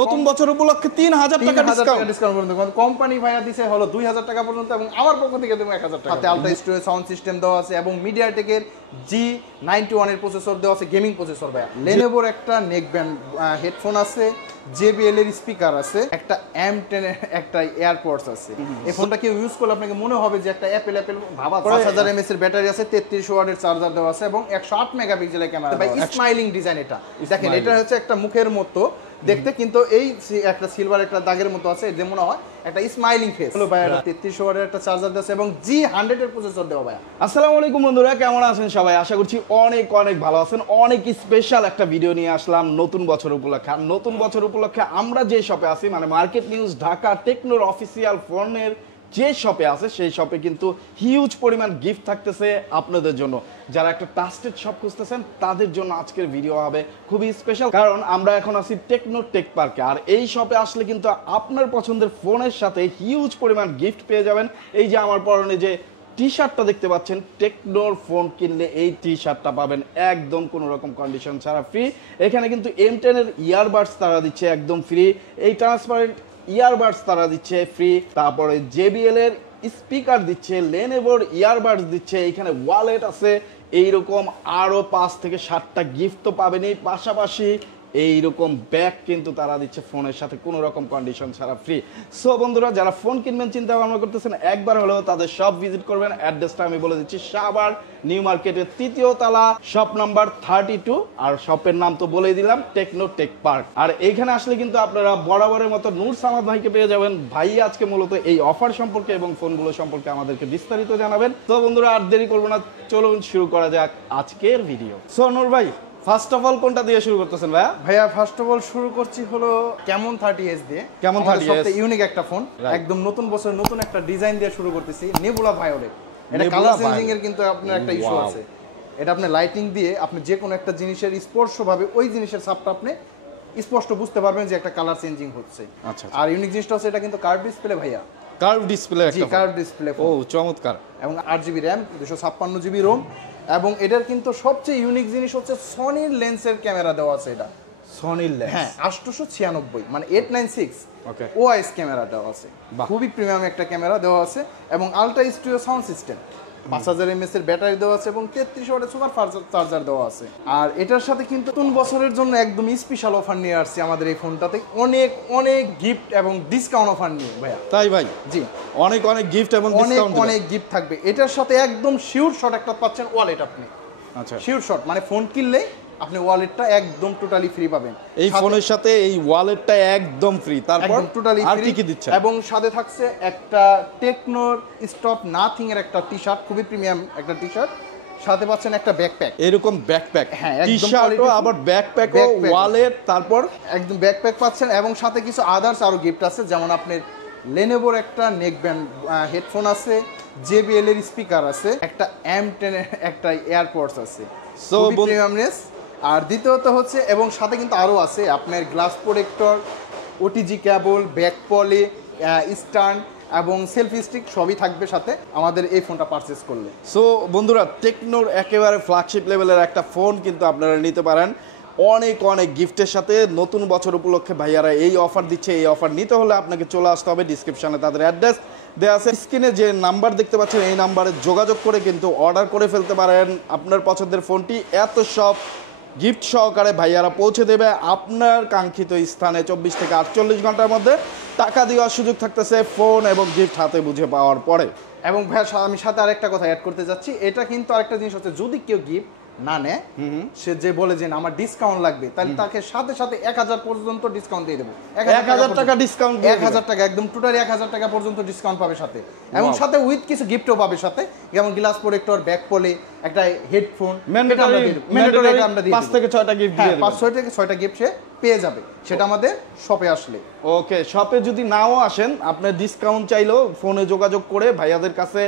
নতুন বছর উপলক্ষে 3000 টাকা ডিসকাউন্ট পর্যন্ত কোম্পানি ভাইয়া দিছে হলো 2000 টাকা পর্যন্ত এবং আমার পক্ষ থেকে দেবো 1000 টাকা। সাথে আলট্রা স্টোরেজ সাউন্ড সিস্টেম দেওয়া আছে এবং মিডিয়াটেকের G91 এর প্রসেসর দেওয়া আছে, গেমিং প্রসেসর ভাইয়া। লেনোভোর একটা নেক ব্যান্ড হেডফোন আছে, JBL এর স্পিকার আছে, একটা M10 এর একটা এয়ারপডস আছে। এই ফোনটা কেউ ইউজ করলে আপনাকে মনে হবে যে একটা অ্যাপেল ভাবা। 5000 mAh এর ব্যাটারি আছে, 33 ওয়াটের চার্জার দেওয়া আছে এবং 108 মেগাপিক্সেলের ক্যামেরা। ভাই স্মাইলিং ডিজাইন এটা দেখেন, এটা হচ্ছে একটা মুখের মতো দেখতে, কিন্তু এই একটা সিলভার একটা দাগের মতো আছে, যে মনে হয় একটা স্মাইলিং ফেস। হলো ভাই, এটা 33 ওয়াটের একটা চার্জার আছে এবং G100 এর প্রসেসর দেওয়া ভাই। আসসালামু আলাইকুম বন্ধুরা, কেমন আছেন সবাই? আশা করছি অনেক অনেক ভালো আছেন। অনেক স্পেশাল একটা ভিডিও নিয়ে আসলাম নতুন বছর উপলক্ষে। আর নতুন বছর উপলক্ষে আমরা যে শপে আছি, মানে মার্কেট নিউজ ঢাকা টেকনোর অফিসিয়াল ফোনের যে শপে আছে, সেই শপে কিন্তু হিউজ পরিমাণ গিফট থাকতেছে আপনাদের জন্য। যারা একটা ট্রাস্টেড শপ খুঁজতেছেন তাদের জন্য আজকের ভিডিও হবে খুবই স্পেশাল, কারণ আমরা এখন আছি টেকনো টেক পার্কে। আর এই শপে আসলে কিন্তু আপনার পছন্দের ফোনের সাথে হিউজ পরিমাণ গিফট পেয়ে যাবেন। এই যে আমার পরনে যে টি শার্টটা দেখতে পাচ্ছেন, টেকনোর ফোন কিনলে এই টি শার্টটা পাবেন একদম কোনো রকম কন্ডিশন ছাড়া ফ্রি। এখানে কিন্তু M10 এর ইয়ারবাডস তারা দিচ্ছে একদম ফ্রি, এই ট্রান্সপারেন্ট ইয়ারবাডস তারা দিচ্ছে ফ্রি, তারপরে JBL এর স্পিকার দিচ্ছে, লেনোভোর ইয়ারবাডস দিচ্ছে, এখানে ওয়ালেট আছে, এইরকম আরো 5 থেকে 7টা গিফট তো পাবেনই। পাশাপাশি এইরকম ব্যাগ কিন্তু তারা দিচ্ছে ফোনের সাথে কোনো রকম কন্ডিশন ছাড়া ফ্রি। সো বন্ধুরা, যারা ফোন কিনবেন চিন্তা ভাবনা করতেছেন, একবার হলেও তাদের শপ ভিজিট করবেন। অ্যাড্রেসটা আমি বলে দিচ্ছি, সাভার নিউ মার্কেটের 3য় তলা, শপ নাম্বার 32। আর শপের নাম তো বলেই দিলাম, টেকনো টেক পার্ক। আর এইখানে আসলে কিন্তু আপনারা বরাবরের মতো নূর সামাদ ভাইকে পেয়ে যাবেন। ভাই আজকে মূলত এই অফার সম্পর্কে এবং ফোনগুলো সম্পর্কে আমাদেরকে বিস্তারিত জানাবেন। তো বন্ধুরা, আর দেরি করবো না, চলুন শুরু করা যাক আজকের ভিডিও। সো নূর ভাই, ফার্স্ট অফ অল কোনটা দিয়ে শুরু করতেছেন ভাইয়া? ভাইয়া ফার্স্ট অফ অল শুরু করছি হলো Camon 30s দিয়ে। Camon 30s সবচেয়ে ইউনিক একটা ফোন, একদম নতুন বছর নতুন একটা ডিজাইন দিয়ে শুরু করতেছি, নেবুলা ভায়োলেট। এটা কালার চেঞ্জিং এর কিন্তু আপনার একটা ইস্যু আছে। এটা আপনি লাইটিং দিয়ে আপনি যে কোনো একটা জিনিসের স্পর্শভাবে ওই জিনিসের ছাপটা আপনি স্পষ্ট বুঝতে পারবেন যে একটা কালার চেঞ্জিং হচ্ছে। আচ্ছা, আর ইউনিক জিনিসটা হচ্ছে এটা কিন্তু কার্ভ ডিসপ্লে ভাইয়া। কার্ভ ডিসপ্লে একটা, কার্ভ ডিসপ্লে। ও চমৎকার। এবং 8GB RAM, 256GB ROM। এবং এটার কিন্তু সবচেয়ে ইউনিক জিনিস হচ্ছে সনির লেন্সের ক্যামেরা দেওয়া আছে। এটা সনির লেন্স, হ্যাঁ, 896 মানে 896 ওকে ওআইএস ক্যামেরা দেওয়া আছে। খুবই প্রিমিয়াম একটা ক্যামেরা দেওয়া আছে এবং ultra studio sound system, 5000 mAh এর ব্যাটারি দেওয়া আছে এবং 33 ওয়াটের সুপার ফাস্ট চার্জার দেওয়া আছে। আর এটার সাথে কিন্তু নতুন বছরের জন্য একদম স্পেশাল অফার নিয়ে আসছি আমাদের এই ফোনটাতে, অনেক অনেক গিফট এবং ডিসকাউন্ট অফার নিয়ে ভাইয়া। তাই ভাই? জি, অনেক অনেক গিফট এবং ডিসকাউন্ট, অনেক গিফট থাকবে। এটার সাথে একদম শিওর শট একটা পাচ্ছেন ওয়ালেট আপনি। আচ্ছা, শিওর শট মানে ফোন কিনলে আপনি ওয়ালেটটা একদম টোটালি ফ্রি পাবেন। এই ফোনের সাথে এই ওয়ালেটটা একদম ফ্রি। তারপর টোটালি আর ফ্রি কি কি দিচ্ছে? এবং সাথে থাকছে একটা টেকনোর স্টপ নাথিং এর একটা টি শার্ট, খুবই প্রিমিয়াম একটা টি শার্ট। সাথে পাচ্ছেন একটা ব্যাকপ্যাক, এরকম ব্যাকপ্যাক, হ্যাঁ টি শার্টও আবার ব্যাকপ্যাকও, ওয়ালেট, তারপর একদম ব্যাকপ্যাক পাচ্ছেন। এবং সাথে কিছু আদার্স আরো গিফট আছে, যেমন আপনার লেনোভোর একটা নেক ব্যান্ড হেডফোন আছে, JBL এর স্পিকার আছে, একটা M10 এর একটা এয়ারপডস আছে। So premiumness. আর দ্বিতীয়ত হচ্ছে, এবং সাথে কিন্তু আরো আছে আপনার গ্লাস প্রোটেক্টর, OTG কেবল, ব্যাক পলি, স্ট্যান্ড এবং সেলফি স্টিক সবই থাকবে সাথে আমাদের এই ফোনটা পারচেজ করলে। সো বন্ধুরা, টেকনোর একেবারে ফ্ল্যাগশিপ লেভেলের একটা ফোন কিন্তু আপনারা নিতে পারেন অনেক অনেক গিফটের সাথে। নতুন বছর উপলক্ষে ভাইয়ারা এই অফার দিচ্ছে। এই অফার নিতে হলে আপনাকে চলে আসতে হবে, ডিসক্রিপশনে তাদের অ্যাড্রেস দেওয়া আছে, স্ক্রিনে যে নাম্বার দেখতে পাচ্ছেন এই নাম্বারে যোগাযোগ করে কিন্তু অর্ডার করে ফেলতে পারেন আপনার পছন্দের ফোনটি। এত সব গিফট সহকারে ভাইয়ারা পৌঁছে দেবে আপনার কাঙ্ক্ষিত স্থানে 24 থেকে 48 ঘন্টার মধ্যে। টাকা দেওয়ার সুযোগ থাকতেছে ফোন এবং গিফট হাতে বুঝে পাওয়ার পরে। এবং ভাইয়া আমি সাথে আরেকটা কথা অ্যাড করতে যাচ্ছি, এটা কিন্তু আরেকটা জিনিস হচ্ছে, যদি কেউ গিফট না নেয়, সে যে বলে যে আমার ডিসকাউন্ট লাগবে, তাহলে তাকে সাথে সাথে 1000 পর্যন্ত ডিসকাউন্ট দিয়ে দেবো। 1000 টাকা ডিসকাউন্ট, 1000 টাকা একদম টোটালি 1000 টাকা পর্যন্ত ডিসকাউন্ট পাবে সাথে। এবং সাথে উইথ কিছু গিফটও পাবে সাথে, যেমন গ্লাস প্রোটেক্টর, ব্যাক পলি, একটা হেডফোন। ম্যান্ডেটরি আমরা দিই 5 থেকে 6টা গিফট দিয়ে দেব। 5 থেকে 6টা গিফট সে পেয়ে যাবে, সেটা আমাদের শপে আসলে। ওকে, শপে যদি নাও আসেন, আপনি ডিসকাউন্ট চাইলেও ফোনে যোগাযোগ করে ভাইয়াদের কাছে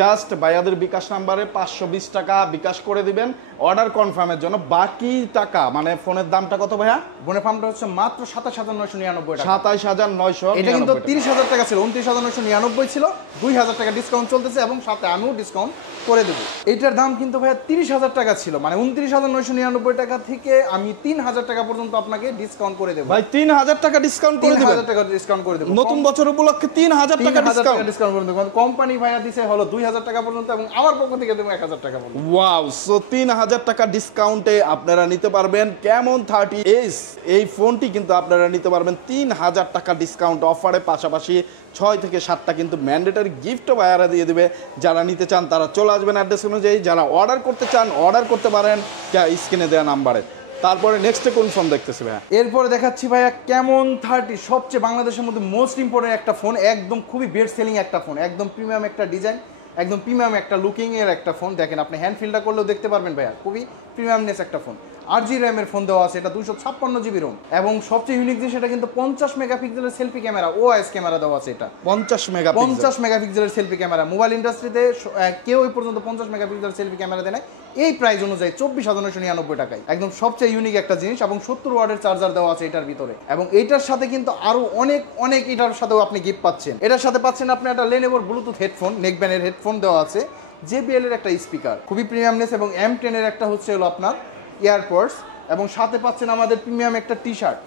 জাস্ট ভাইয়াদের বিকাশ নাম্বারে 520 টাকা বিকাশ করে দিবেন অর্ডার কনফার্মের জন্য। বাকি টাকা মানে ফোনের দামটা কত ভাইয়া? ফোনের দামটা হচ্ছে মাত্র 27,999 টাকা। 27,999। এটা কিন্তু 30,000 টাকা ছিল, 29,999 ছিল, 2,000 টাকা ডিসকাউন্ট চলতেছে এবং সাথে আমিও ডিসকাউন্ট করে দেবো। এটার দাম কিন্তু ভাইয়া 30,000 টাকা ছিল, মানে 29,999 টাকা থেকে আমি 3,000 টাকা পর্যন্ত আপনাকে ডিসকাউন্ট করে দেবো। ভাই 3,000 টাকা ডিসকাউন্ট করে দেবেন? 3,000 টাকা ডিসকাউন্ট করে দেবো নতুন বছর উপলক্ষে 3,000 টাকা ডিসকাউন্ট করে দেবো। কোম্পানি ভাইয়া দিছে হলো 2,000 টাকা পর্যন্ত এবং আমার পক্ষ থেকে দেবো 1,000 টাকা পর্যন্ত। ওয়াও, সো 3,000 টাকা ডিসকাউন্টে আপনারা নিতে পারবেন ক্যামন 30s। এই ফোনটি কিন্তু আপনারা নিতে পারবেন 3,000 টাকা ডিসকাউন্ট অফারে, পাশাপাশি 6 থেকে 7টা কিন্তু ম্যান্ডেটরি গিফটও ভাইয়ারা দিয়ে দিবে। যারা নিতে চান তারা চলে আসবেন অ্যাড্রেস অনুযায়ী, যারা অর্ডার করতে চান অর্ডার করতে পারেন স্ক্রিনে দেওয়া নাম্বারে। তারপরে নেক্সটে কোন ফোন দেখতেছি ভাইয়া? এরপরে দেখাচ্ছি ভাইয়া ক্যামন 30, সবচেয়ে বাংলাদেশের মধ্যে মোস্ট ইম্পর্টেন্ট একটা ফোন, একদম খুবই বেস্ট সেলিং একটা ফোন, একদম প্রিমিয়াম একটা ডিজাইন, একদম প্রিমিয়াম একটা লুকিং এর একটা ফোন। দেখেন আপনি হ্যান্ড ফিলটা করলেও দেখতে পারবেন ভাইয়া, খুবই প্রিমিয়ামনেস একটা ফোন। 8GB র্যামের ফোন দেওয়া আছে, এটা 256GB রোম, এবং সবচেয়ে ইউনিক যে সেটা কিন্তু 50 মেগাপিক্সেলের সেলফি ক্যামেরা, ওএস ক্যামেরা দেওয়া আছে। এটা 50 মেগাপিক্সেলের সেলফি ক্যামেরা। মোবাইল ইন্ডাস্ট্রিতে কেউ এই পর্যন্ত 50 মেগাপিক্সেলের সেলফি ক্যামেরা দেয় না এই প্রাইস অনুযায়ী 24,999 টাকায়। একদম সবচেয়ে ইউনিক একটা জিনিস, এবং 70 ওয়াটের চার্জার দেওয়া আছে এটার ভিতরে। এবং এইটার সাথে কিন্তু আরো অনেক এটার সাথেও আপনি গিফট পাচ্ছেন। এটার সাথে পাচ্ছেন আপনি একটা লেনোভোর ব্লুটুথ হেডফোন, নেকব্যান্ডের হেডফোন দেওয়া আছে, JBL এর একটা স্পিকার, খুবই প্রিমিয়ামনেস, এবং M10 এর একটা হচ্ছে হলো আপনার ইয়ারপডস, এবং সাথে পাচ্ছেন আমাদের প্রিমিয়াম একটা টি শার্ট।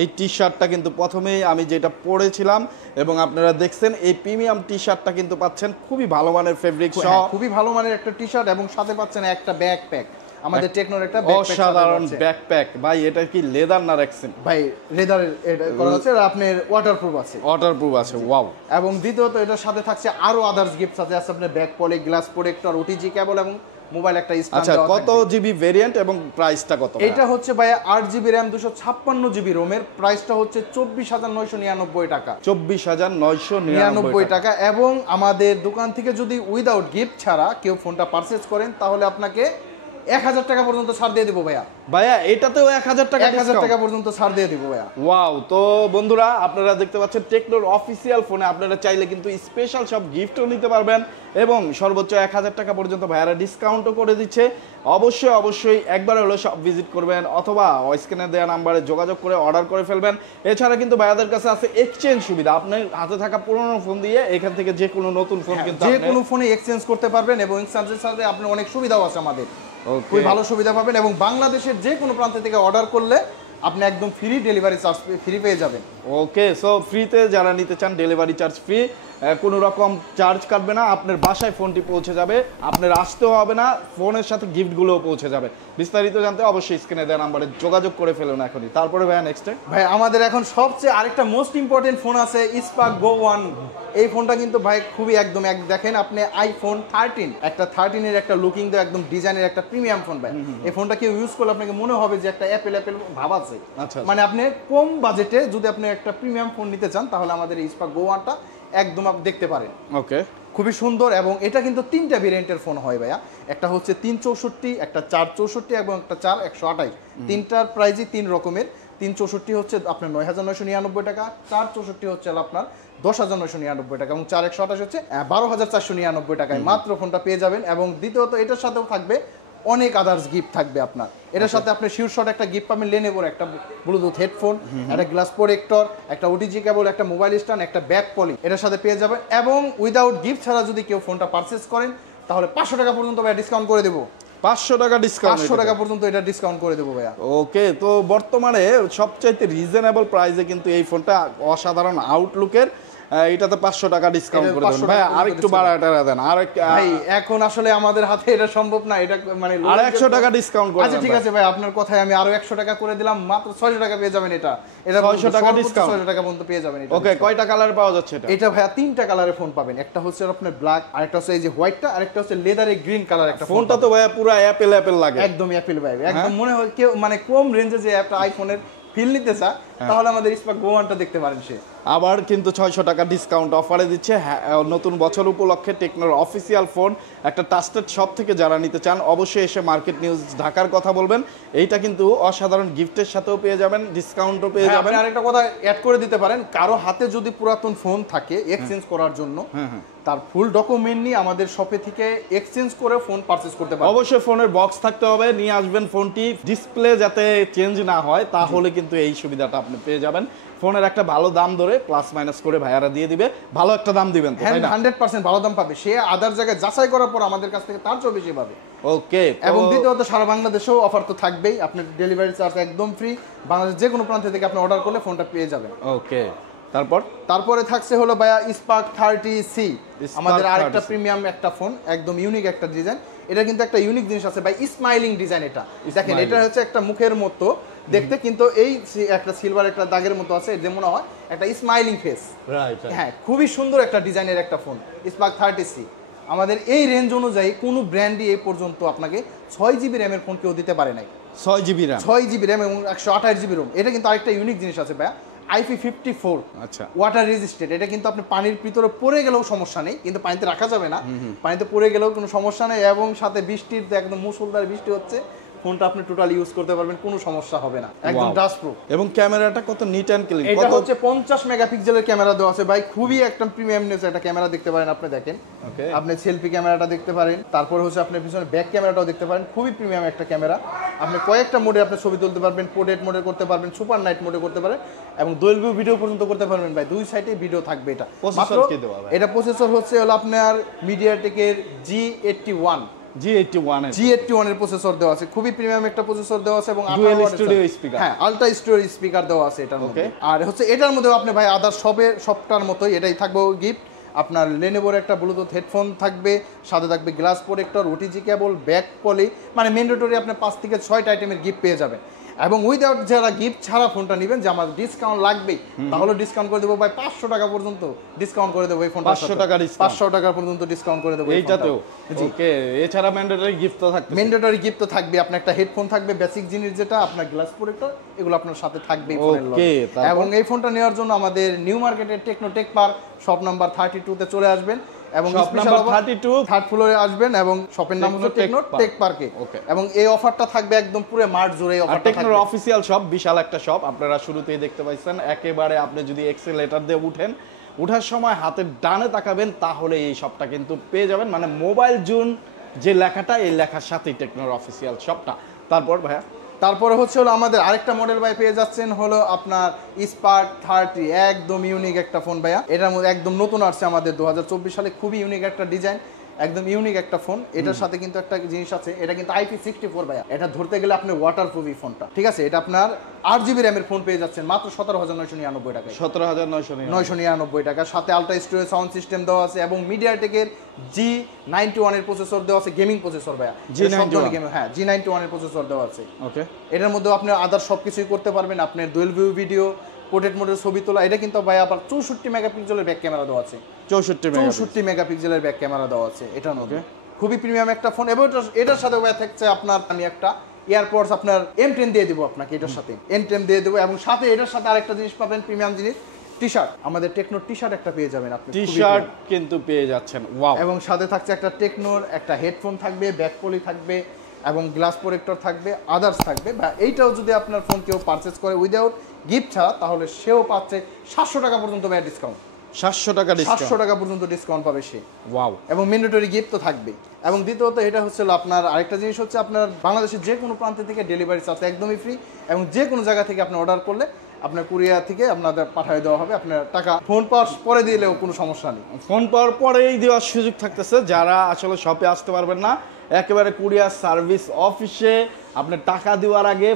এই টি শার্টটা কিন্তু প্রথমেই আমি যেটা পরেছিলাম এবং আপনারা দেখছেন, এই প্রিমিয়াম টি শার্টটা কিন্তু পাচ্ছেন খুবই ভালো মানের ফেব্রিক সহ, খুবই ভালো মানের একটা টি শার্ট, এবং সাথে পাচ্ছেন একটা ব্যাকপ্যাক, আমাদের টেকনোর একটা ব্যাকপ্যাক, অসাধারণ ব্যাকপ্যাক। ভাই এটা কি লেদার না রেক্সিন? ভাই লেদারের এটা করা আছে, আর আপনার ওয়াটারপ্রুফ আছে। ওয়াটারপ্রুফ আছে, ওয়াও। এবং দ্বিতীয়ত এটার সাথে থাকছে আরো আদার্স গিফটস আছে, আপনার back poly, glass protector, OTG cable, এবং মোবাইল একটা স্ট্যান্ড। আচ্ছা, কত জিবি ভেরিয়েন্ট এবং প্রাইসটা কত? এটা হচ্ছে ভাইয়া 8GB র্যাম 256GB রোমের, প্রাইসটা হচ্ছে 24,999 টাকা। 24,999 টাকা। এবং আমাদের দোকান থেকে যদি উইদাউট গিফট ছাড়া কেউ ফোনটা পারচেজ করেন তাহলে আপনাকে 1,000 টাকা পর্যন্ত ছাড় দিয়ে দিব ভাইয়া। ভাইয়া এটাতেও 1,000 টাকা, 1,000 টাকা পর্যন্ত ছাড় দিয়ে দিব ভাইয়া। ওয়াও। তো বন্ধুরা আপনারা দেখতে পাচ্ছেন টেকনোর অফিসিয়াল ফোনে আপনারা চাইলে কিন্তু স্পেশাল সব গিফটও নিতে পারবেন, এবং সর্বোচ্চ 1,000 টাকা পর্যন্ত ভাইয়ারা ডিসকাউন্টও করে দিচ্ছে। অবশ্যই একবার হলো সব ভিজিট করবেন, অথবা স্ক্রিনে দেওয়া নাম্বারে যোগাযোগ করে অর্ডার করে ফেলবেন। এছাড়া কিন্তু ভাইয়াদের কাছে আছে এক্সচেঞ্জ সুবিধা, আপনার হাতে থাকা পুরনো ফোন দিয়ে এখান থেকে যে কোনো নতুন ফোন কিন্তু যে কোনো ফোনে এক্সচেঞ্জ করতে পারবেন, এবং এক্সচেঞ্জের সাথে আপনার অনেক সুবিধাও আছে আমাদের, খুবই ভালো সুবিধা পাবেন। এবং বাংলাদেশের যে কোনো প্রান্ত থেকে অর্ডার করলে আপনি একদম ফ্রি ডেলিভারি চার্জ ফ্রি পেয়ে যাবেন। ওকে, সো ফ্রিতে যারা নিতে চান ডেলিভারি চার্জ ফ্রি, কোনো রকম চার্জ কাটবে না, আপনার বাসায় ফোনটি পৌঁছে যাবে, আপনার আসতেও হবে না, ফোনের সাথে গিফটগুলোও পৌঁছে যাবে। বিস্তারিত জানতে অবশ্যই স্ক্রিনে দেওয়া নাম্বারে যোগাযোগ করে ফেলুন এখনই। তারপরে ভাইয়া নেক্সট ভাই আমাদের এখন সবচেয়ে আরেকটা মোস্ট ইম্পর্টেন্ট ফোন আছে, স্পার্ক গো 1। এই ফোনটা কিন্তু ভাই খুবই একদম দেখেন আপনি আইফোন 13, একটা 13 এর একটা লুকিং দেওয়া একদম ডিজাইনের একটা প্রিমিয়াম ফোন ভাই। এই ফোনটা কেউ ইউজ করলে আপনাকে মনে হবে যে একটা অ্যাপেল ভাব আছে। আচ্ছা, মানে আপনি কম বাজেটে যদি আপনি একটা প্রিমিয়াম ফোন নিতে চান তাহলে আমাদের এই স্পার্ক গো 1টা একদম আপনি দেখতে পারেন। ওকে, খুবই সুন্দর, এবং এটা কিন্তু 3টা ভেরিয়েন্টের ফোন হয় ভাইয়া। একটা হচ্ছে 364, একটা 464, এবং একটা 4128। তিনটার প্রাইসই 3 রকমের। 364 হচ্ছে আপনার 9,999 টাকা, 464 হচ্ছে আপনার 10,999 টাকা, এবং 4128 হচ্ছে 12,499 টাকায় মাত্র ফোনটা পেয়ে যাবেন। এবং দ্বিতীয়ত এটার সাথেও থাকবে অনেক আদার্স গিফট থাকবে আপনার। এটার সাথে আপনি শিওরশট একটা গিফট পাবেন, লেনোভোর একটা ব্লুটুথ হেডফোন, একটা গ্লাস প্রোটেক্টর, একটা ওটিজি কেবল, একটা মোবাইল স্ট্যান্ড, একটা ব্যাক পলি এটার সাথে পেয়ে যাবেন। এবং উইদাউট গিফট ছাড়া যদি কেউ ফোনটা পারচেজ করেন তাহলে 500 টাকা পর্যন্ত ভাইয়া ডিসকাউন্ট করে দেবো। 500 টাকা ডিসকাউন্ট, 500 টাকা পর্যন্ত এটা ডিসকাউন্ট করে দেবো ভাইয়া। ওকে, তো বর্তমানে সবচাইতে রিজনেবল প্রাইসে কিন্তু এই ফোনটা অসাধারণ আউটলুকের, এটাতে 500 টাকা ডিসকাউন্ট করে দেন ভাই। আর একটু বাড়াটা দেন, আর ভাই এখন আসলে আমাদের হাতে এটা সম্ভব না, এটা মানে আর 100 টাকা ডিসকাউন্ট করে দেন। আচ্ছা ঠিক আছে ভাই, আপনার কথায় আমি আরো 100 টাকা করে দিলাম, মাত্র 600 টাকা পেয়ে যাবেন। এটা 600 টাকা ডিসকাউন্ট, 600 টাকা পর্যন্ত পেয়ে যাবেন এটা। ওকে, কয়টা কালার পাওয়া যাচ্ছে এটা? এটা ভাইয়া 3টা কালারের ফোন পাবেন, একটা হচ্ছে আপনার ব্ল্যাক, আরেকটা হচ্ছে এই যে হোয়াইটটা, আরেকটা হচ্ছে লেদারে গ্রিন কালার একটা। ফোনটা তো ভাইয়া পুরো অ্যাপেল লাগে, একদম অ্যাপেল ভাই, একদম মনে হয় কেউ মানে কম রেঞ্জে যে একটা আইফোনের ফিল নিতে চায় তাহলে আমাদের স্পার্ক গো 1টা দেখতে পারেন সে। আবার কিন্তু 600 টাকা ডিসকাউন্ট অফারে দিচ্ছে। হ্যাঁ, নতুন বছর উপলক্ষে টেকনোর অফিসিয়াল ফোন একটা ট্রাস্টেড শপ থেকে যারা নিতে চান অবশ্যই এসে মার্কেট নিউজ ঢাকার কথা বলবেন। এইটা কিন্তু অসাধারণ গিফটের সাথেও পেয়ে যাবেন, ডিসকাউন্টও পেয়ে যাবেন। আপনি আরেকটা কথা অ্যাড করে দিতে পারেন, কারো হাতে যদি পুরাতন ফোন থাকে এক্সচেঞ্জ করার জন্য, তার ফুল ডকুমেন্ট নিয়ে আমাদের শপে থেকে এক্সচেঞ্জ করে ফোন পারচেজ করতে পারবেন। অবশ্যই ফোনের বক্স থাকতে হবে, নিয়ে আসবেন ফোনটি, ডিসপ্লে যাতে চেঞ্জ না হয় তাহলে কিন্তু এই সুবিধাটা আপনি পেয়ে যাবেন। ফোনের একটা ভালো দাম ধরে প্লাস মাইনাস করে ভাইয়ারা দিয়ে দিবে, ভালো একটা দাম দিবেন তো, তাই না? 100% ভালো দাম পাবে সে, আদার জায়গায় যাচাই করার পর আমাদের কাছ থেকে তার চেয়ে বেশি পাবে। ওকে। এবং দ্বিতীয়ত সারা বাংলাদেশেও অফার তো থাকবেই, আপনার ডেলিভারি চার্জ একদম ফ্রি, বাংলাদেশ যে কোনো প্রান্ত থেকে আপনি অর্ডার করলে ফোনটা পেয়ে যাবেন। ওকে, তারপরে থাকছে হলো ভাইয়া স্পার্ক 30C, আমাদের আরেকটা প্রিমিয়াম একটা ফোন, একদম ইউনিক একটা ডিজাইন। এটা কিন্তু একটা ইউনিক জিনিস আছে ভাই, স্মাইলিং ডিজাইন। এটা দেখেন, এটা হচ্ছে একটা মুখের মতো দেখতে, কিন্তু এই একটা সিলভার একটা দাগের মতো আছে, যেমন হয় একটা স্মাইলিং ফেস। হ্যাঁ, খুবই সুন্দর একটা ডিজাইনের একটা ফোন স্পার্ক 30C। আমাদের এই রেঞ্জ অনুযায়ী কোনো ব্র্যান্ডই এই পর্যন্ত আপনাকে 6GB র্যামের ফোন কেউ দিতে পারে নাই। 6GB র্যাম এবং 128GB রোম। এটা কিন্তু আরেকটা ইউনিক জিনিস আছে ভাইয়া, IP54। আচ্ছা, ওয়াটার রেজিস্ট্যান্ট। এটা কিন্তু আপনি পানির ভিতরে পড়ে গেলেও সমস্যা নেই, কিন্তু পানিতে রাখা যাবে না, পানিতে পড়ে গেলেও কোনো সমস্যা নেই। এবং সাথে বৃষ্টির একদম মুষলধারে বৃষ্টি হচ্ছে, ফোনটা আপনি টোটাল ইউজ করতে পারবেন, কোনো সমস্যা হবে না, একদম ডাস্ট প্রুফ। এবং ক্যামেরাটা কত নিট এন্ড ক্লিন। এটা হচ্ছে 50 মেগাপিক্সেলের ক্যামেরা দেওয়া আছে ভাই, খুবই একটা প্রিমিয়াম নেস একটা ক্যামেরা দেখতে পারেন আপনি। দেখেন, আপনি সেলফি ক্যামেরাটা দেখতে পারেন, তারপর হচ্ছে আপনি পিছনে ব্যাক ক্যামেরাটাও দেখতে পারেন, খুবই প্রিমিয়াম একটা ক্যামেরা। আপনি কয়েকটা মোডে আপনি ছবি তুলতে পারবেন, পোর্ট্রেট মোডে করতে পারবেন, সুপার নাইট মোডে করতে পারেন, এবং ডুয়াল ভিউ ভিডিও পর্যন্ত করতে পারবেন ভাই। দুই সাইডে ভিডিও থাকবে। এটা এটা প্রসেসর হচ্ছে হলো আপনার মিডিয়াটেকের G81 এর প্রসেসর দেওয়া আছে, খুবই প্রিমিয়াম একটা প্রসেসর দেওয়া আছে, এবং আলট্রা স্টুডিও স্পিকার দেওয়া আছে এটার মধ্যে। আর হচ্ছে এটার মধ্যে আপনি ভাই আদার সবটার মতোই এটাই থাকবে গিফট। আপনার লেনোভোর একটা ব্লুটুথ হেডফোন থাকবে, সাথে থাকবে glass protector, OTG cable, back poly, মানে ম্যান্ডেটরি আপনি 5 থেকে 6টা আইটেমের গিফট পেয়ে যাবেন। এবং উইদাউট যারা গিফট ছাড়া ফোনটা নেবেন, যে আমার ডিসকাউন্ট লাগবেই, তাহলে ডিসকাউন্ট করে দেবো ভাই 500 টাকা পর্যন্ত ডিসকাউন্ট করে দেবো এই ফোনটা। 500 টাকা পর্যন্ত ডিসকাউন্ট করে দেবো এইটাতেও। ওকে, এছাড়া ম্যান্ডেটরি গিফট তো থাকবে। ম্যান্ডেটরি গিফট তো থাকবে, আপনার একটা হেডফোন থাকবে, বেসিক জিনিস যেটা আপনার গ্লাস প্রোটেক্টর, এগুলো আপনার সাথে থাকবে ফোনের লগে। এবং এই ফোনটা নেওয়ার জন্য আমাদের নিউ মার্কেটের Techno Tech Park shop number 32 তে চলে আসবেন, এবং স্পেশাল 32 থার্ড ফ্লোরে আসবেন, এবং শপের নাম হচ্ছে টেকনো টেক পার্কে। এবং এই অফারটা থাকবে একদম পুরো মার্চ জুড়ে। অফারটা টেকনোর অফিসিয়াল শপ, বিশাল একটা শপ, আপনারা শুরুতেই দেখতে পাইছেন। একেবারে আপনি যদি এক্সেলেটর দিয়ে উঠার সময় হাতের ডানে তাকাবেন, তাহলে এই শপটা কিন্তু পেয়ে যাবেন, মানে মোবাইল জুন যে লেখাটা, এই লেখার সাথেই টেকনোর অফিসিয়াল শপটা। তারপর ভাইয়া, তারপরে হচ্ছে হলো আমাদের আরেকটা মডেল ভাই পেয়ে যাচ্ছেন, হলো আপনার স্পার্ক 30, একদম ইউনিক একটা ফোন ভাইয়া। এটার মধ্যে একদম নতুন আসছে আমাদের 2024 সালে, খুবই ইউনিক একটা ডিজাইন, একদম ইউনিক একটা ফোন। এটার সাথে কিন্তু একটা জিনিস আছে, এটা কিন্তু IP64 ভাইয়া। এটা ধরতে গেলে আপনি ওয়াটারপ্রুফ এই ফোনটা, ঠিক আছে? এটা আপনার 8GB র্যামের ফোন পেয়ে যাচ্ছেন মাত্র 17,999 টাকা। 17,999 টাকা। সাথে আলট্রা স্টোরেজ সাউন্ড সিস্টেম দেওয়া আছে, এবং মিডিয়াটেকের G91 এর প্রসেসর দেওয়া আছে, গেমিং প্রসেসর ভাইয়া। হ্যাঁ, G91 এর প্রসেসর দেওয়া আছে। ওকে, এটার মধ্যে আপনি আদার সবকিছুই করতে পারবেন, আপনার ডুয়াল ভিউ ভিডিও, পোর্ট্রেট মোডের ছবি তোলা। এটা কিন্তু ভাই আবার 64 মেগাপিক্সেলের ব্যাক ক্যামেরা দেওয়া আছে। 64 মেগাপিক্সেলের ব্যাক ক্যামেরা দেওয়া আছে এটার মধ্যে। খুবই প্রিমিয়াম একটা ফোন। এবং এটার সাথে ভাই থাকছে আপনার, আমি একটা এয়ারপডস আপনার M10 দিয়ে দেবো আপনাকে, এটার সাথে M10 দিয়ে দেবো। এবং সাথে এটার সাথে আরেকটা জিনিস পাবেন, প্রিমিয়াম জিনিস, টি-শার্ট। আমাদের টেকনোর টি-শার্ট একটা পেয়ে যাবেন আপনি, টি-শার্ট কিন্তু পেয়ে যাচ্ছেন। ওয়াও। এবং সাথে থাকছে একটা টেকনোর একটা হেডফোন থাকবে, ব্যাক পলি থাকবে, এবং গ্লাস প্রোটেক্টর থাকবে, আদার্স থাকবে। বা এইটাও যদি আপনার ফোন কেউ পারচেজ করে উইদাউট গিফট ছাড়া, তাহলে সেও পাচ্ছে 700 টাকা পর্যন্ত ভাই ডিসকাউন্ট। 700 টাকা পর্যন্ত ডিসকাউন্ট পাবে সে। ওয়াও। এবং ম্যান্ডেটরি গিফট তো থাকবে। এবং দ্বিতীয়ত এটা হচ্ছে আপনার আরেকটা জিনিস হচ্ছে, আপনার বাংলাদেশের যে কোনো প্রান্ত থেকে ডেলিভারি চার্জ একদমই ফ্রি, এবং যে কোনো জায়গা থেকে আপনি অর্ডার করলে আপনার কুরিয়ার থেকে আপনাদের পাঠিয়ে দেওয়া হবে। আপনার টাকা ফোন পাওয়ার পরে দিলেও কোনো সমস্যা নেই, ফোন পাওয়ার পরেই দেওয়ার সুযোগ থাকতেছে। যারা আসলে শপে আসতে পারবেন না, একেবারে কুরিয়ার সার্ভিস অফিসে আপনি টাকা দেওয়ার আগে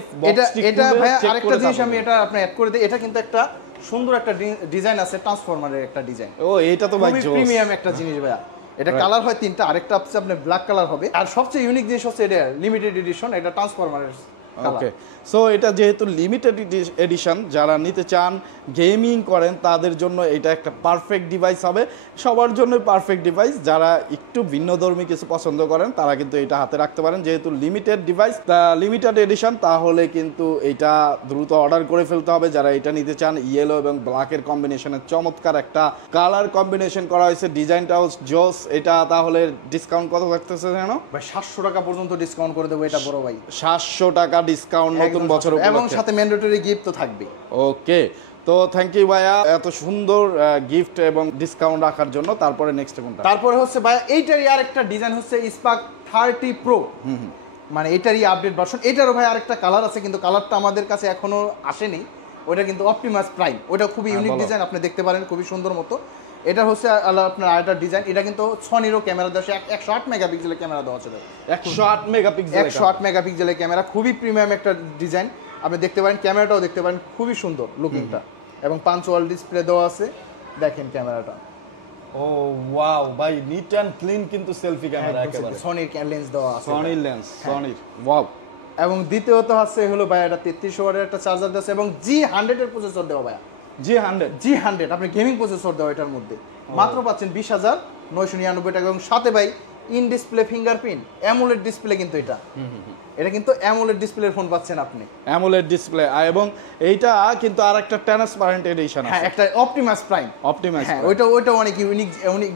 এটা ভাই আরেকটা জিনিস আমি এটা আপনি অ্যাড করে দিই। এটা কিন্তু একটা সুন্দর একটা ডিজাইন আছে, ট্রান্সফরমারের একটা ডিজাইন। ও, এটা তো ভাই প্রিমিয়াম একটা জিনিস ভাইয়া। এটা কালার হয় 3টা, আরেকটা হচ্ছে আপনার ব্ল্যাক কালার হবে। আর সবচেয়ে ইউনিক জিনিস হচ্ছে এটা লিমিটেড এডিশন, এটা ট্রান্সফরমারের ওকে, সো এটা যেহেতু লিমিটেড এডিশন, যারা নিতে চান গেমিং করেন তাদের জন্য এটা একটা পারফেক্ট ডিভাইস হবে। সবার জন্য পারফেক্ট ডিভাইস, যারা একটু ভিন্নধর্মী কিছু পছন্দ করেন তারা কিন্তু এটা হাতে রাখতে পারেন। যেহেতু লিমিটেড ডিভাইস, লিমিটেড এডিশন, তাহলে কিন্তু এটা দ্রুত অর্ডার করে ফেলতে হবে যারা এটা নিতে চান। ইয়েলো এবং ব্ল্যাকের কম্বিনেশনের চমৎকার একটা কালার কম্বিনেশন করা হয়েছে, ডিজাইনটাও জোস। এটা তাহলে ডিসকাউন্ট কত থাকতেছে জানো ভাই? 700 টাকা পর্যন্ত ডিসকাউন্ট করে দেবো এটা বড় ভাই। 700 টাকা ডিসকাউন্ট নতুন বছর এবং সাথে ম্যান্ডেটরি গিফট তো থাকবে। ওকে, তো থ্যাংক ইউ ভাইয়া এত সুন্দর গিফট এবং ডিসকাউন্ট রাখার জন্য। তারপরে নেক্সট কোনটা? তারপরে হচ্ছে ভাইয়া এইটারই আরেকটা ডিজাইন হচ্ছে স্পার্ক 30 প্রো, মানে এটারই আপডেট ভার্সন। এটারও ভাই আরেকটা কালার আছে, কিন্তু কালারটা আমাদের কাছে এখনো আসেনি। ওটা কিন্তু অপটিমাস প্রাইম, ওটা খুবই ইউনিক ডিজাইন, আপনি দেখতে পারেন খুবই সুন্দর মতো। এটা হচ্ছে আপনার আরেকটা ডিজাইন, এটা কিন্তু সনিরও ক্যামেরা দেওয়া, 108 মেগাপিক্সেলের ক্যামেরা দেওয়া আছে। 108 মেগাপিক্সেল, 108 মেগাপিক্সেলের ক্যামেরা, খুবই প্রিমিয়াম একটা ডিজাইন। আপনি দেখতে পারেন ক্যামেরাটাও দেখতে পারেন খুবই সুন্দর লুকিংটা, এবং পাঞ্চওয়াল ডিসপ্লে দেওয়া আছে। দেখেন ক্যামেরাটা, ও ওয়াও ভাই, নিট এন্ড ক্লিন কিন্তু সেলফি ক্যামেরা একেবারে। সনির লেন্স দেওয়া আছে, সনির লেন্স, সনির, ওয়াও। এবং দ্বিতীয়ত হচ্ছে হলো ভাই এটা 3300 ওয়াটের একটা চার্জার দেওয়া আছে, এবং G100 এর প্রসেসর দেওয়া ভাই। G100 আপনি গেমিং প্রসেসর দেওয়া এটার মধ্যে মাত্র পাচ্ছেন 20,999 টাকা, এবং সাথে ভাই in display fingerprint AMOLED display, কিন্তু এটা কিন্তু অ্যামোলেড ডিসপ্লের ফোন পাচ্ছেন আপনি, অ্যামোলেড ডিসপ্লে। এবং এইটা কিন্তু আরেকটা ট্রান্সপারেন্ট এডিশন আছে, হ্যাঁ একটা অপটিমাস প্রাইম। হ্যাঁ ওইটা অনেক ইউনিক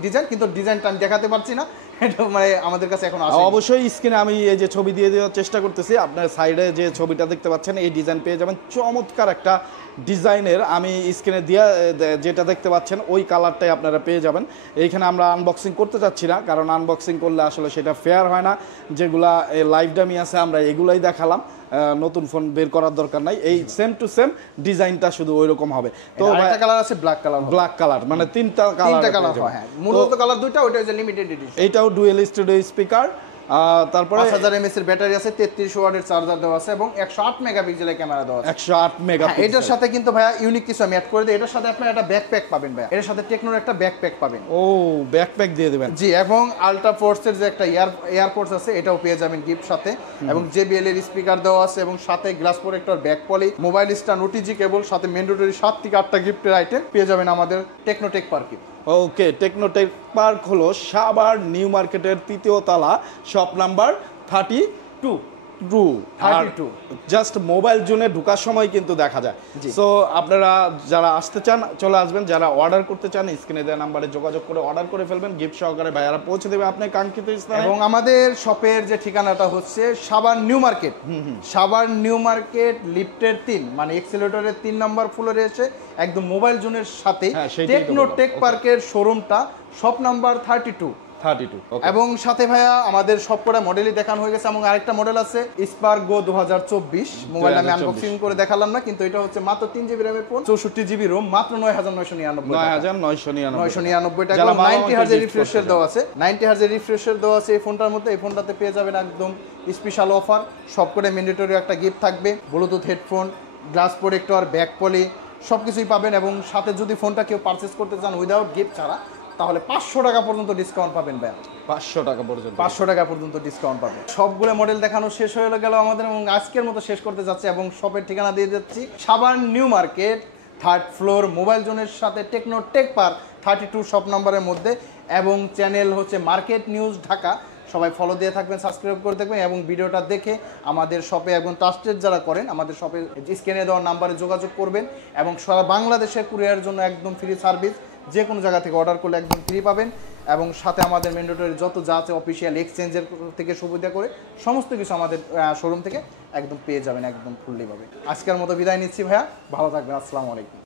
ডিজাইন, কিন্তু ডিজাইনটা আমি দেখাতে পারছি না, এটা মানে আমাদের কাছে এখন আসে। অবশ্যই স্ক্রিনে আমি এই যে ছবি দিয়ে দেওয়ার চেষ্টা করতেছি, আপনার সাইডে যে ছবিটা দেখতে পাচ্ছেন এই ডিজাইন পেয়ে যাবেন, চমৎকার একটা ডিজাইনের। আমি স্ক্রিনে দিয়ে যেটা দেখতে পাচ্ছেন ওই কালারটাই আপনারা পেয়ে যাবেন। এইখানে আমরা আনবক্সিং করতে চাচ্ছি না, কারণ আনবক্সিং করলে আসলে সেটা ফেয়ার হয় না। যেগুলা লাইভ ডামি আছে আমরা এগুলাই দেখালাম, নতুন ফোন বের করার দরকার নাই। এই সেম টু সেম ডিজাইনটা শুধু ওইরকম হবে। তো একটা কালার আছে ব্ল্যাক কালার, মানে তিনটা কালার হয়। হ্যাঁ মূলত কালার দুইটা, ওইটা হচ্ছে লিমিটেড এডিশন। এটাও ডুয়েল স্টুডিও স্পিকার, তারপরে 5000 mAh এর ব্যাটারি আছে, 3300 ওয়াটের চার্জার দেওয়া আছে, এবং 108 মেগাপিক্সেলের ক্যামেরা দেওয়া আছে। 108 মেগাপিক্সেল। এটার সাথে কিন্তু ভাইয়া ইউনিক কিছু আমি অ্যাড করে দিই, এটার সাথে আপনি একটা ব্যাকপ্যাক পাবেন ভাইয়া, এর সাথে টেকনোর একটা ব্যাকপ্যাক পাবেন। ও ব্যাকপ্যাক দিয়ে দিবেন? জি, এবং আলট্রা ফোর্সের যে একটা এয়ারপোর্টস আছে এটাও পেয়ে যাবেন গিফট সাথে, এবং JBL এর স্পিকার দেওয়া আছে, এবং সাথে glass protector, back poly, mobile stand, OTG cable, সাথে ম্যান্ডেটরি 7 থেকে 8টা গিফটের আইটেম পেয়ে যাবেন আমাদের টেকনোটেক পার্কে। ওকে, টেকনোটেক পার্ক হলো সাভার নিউ মার্কেটের 3য় তলা, শপ নাম্বার 32। জাস্ট মোবাইল জোনে ঢোকার সময় কিন্তু দেখা যায়। সো আপনারা যারা আসতে চান চলে আসবেন, যারা অর্ডার করতে চান স্ক্রিনে দেওয়া নাম্বারে যোগাযোগ করে অর্ডার করে ফেলবেন, গিফট সহকারে ভাইয়ারা পৌঁছে দেবে আপনার কাঙ্ক্ষিত স্থানে। এবং আমাদের শপের যে ঠিকানাটা হচ্ছে Savar new market, Savar new market লিফটের 3 মানে এক্সেলেটরের 3 নম্বর ফ্লোরে এসে একদম মোবাইল জোনের সাথে টেকনোটেক পার্কের শোরুমটা, শপ নাম্বার 32। এবং সাথে ভাইয়া আমাদের সবকটা মডেলই দেখানো হয়ে গেছে, এবং আরেকটা মডেল আছে স্পার্ক গো 2024 মোবাইল আমি আনবক্সিং করে দেখালাম না, কিন্তু এটা হচ্ছে মাত্র 3GB র্যামের ফোন, 64GB রোম, মাত্র 9999 টাকা। 90 হার্জ রিফ্রেশের দেওয়া আছে, 90 হার্জ রিফ্রেশের দেওয়া আছে এই ফোনটার মধ্যে। এই ফোনটাতে পেয়ে যাবেন একদম স্পেশাল অফার, সবকটা ম্যান্ডেটরি একটা গিফট থাকবে, Bluetooth headphone, glass protector, back poly সবকিছুই পাবেন। এবং সাথে যদি ফোনটা কেউ পারচেজ করতে চান উইদাউট গিফট ছাড়া, তাহলে 500 টাকা পর্যন্ত ডিসকাউন্ট পাবেন ভাই। 500 টাকা পর্যন্ত, 500 টাকা পর্যন্ত ডিসকাউন্ট পাবেন। সবগুলো মডেল দেখানো শেষ হয়ে গেল আমাদের, এবং আজকের মতো শেষ করতে যাচ্ছি, এবং শপের ঠিকানা দিয়ে যাচ্ছি Savar new market 3rd floor, mobile জোনের সাথে টেকনোটেক পার্ক 32 শপ নাম্বারের মধ্যে, এবং চ্যানেল হচ্ছে মার্কেট নিউজ ঢাকা। সবাই ফলো দিয়ে থাকবেন, সাবস্ক্রাইব করে থাকবেন, এবং ভিডিওটা দেখে আমাদের শপে একদম ট্রাস্টেড যারা করেন আমাদের শপে স্ক্রিনে দেওয়ার নাম্বারে যোগাযোগ করবেন। এবং সারা বাংলাদেশের কুরিয়ারের জন্য একদম ফ্রি সার্ভিস, যে কোনো জায়গা থেকে অর্ডার করলে একদম ফ্রি পাবেন। এবং সাথে আমাদের ম্যান্ডেটরি যত যা আছে অফিসিয়াল এক্সচেঞ্জের থেকে সুবিধা করে সমস্ত কিছু আমাদের শোরুম থেকে একদম পেয়ে যাবেন একদম ফুললি পাবে। আজকের মতো বিদায় নিচ্ছি ভাইয়া, ভালো থাকবেন, আসসালামু আলাইকুম।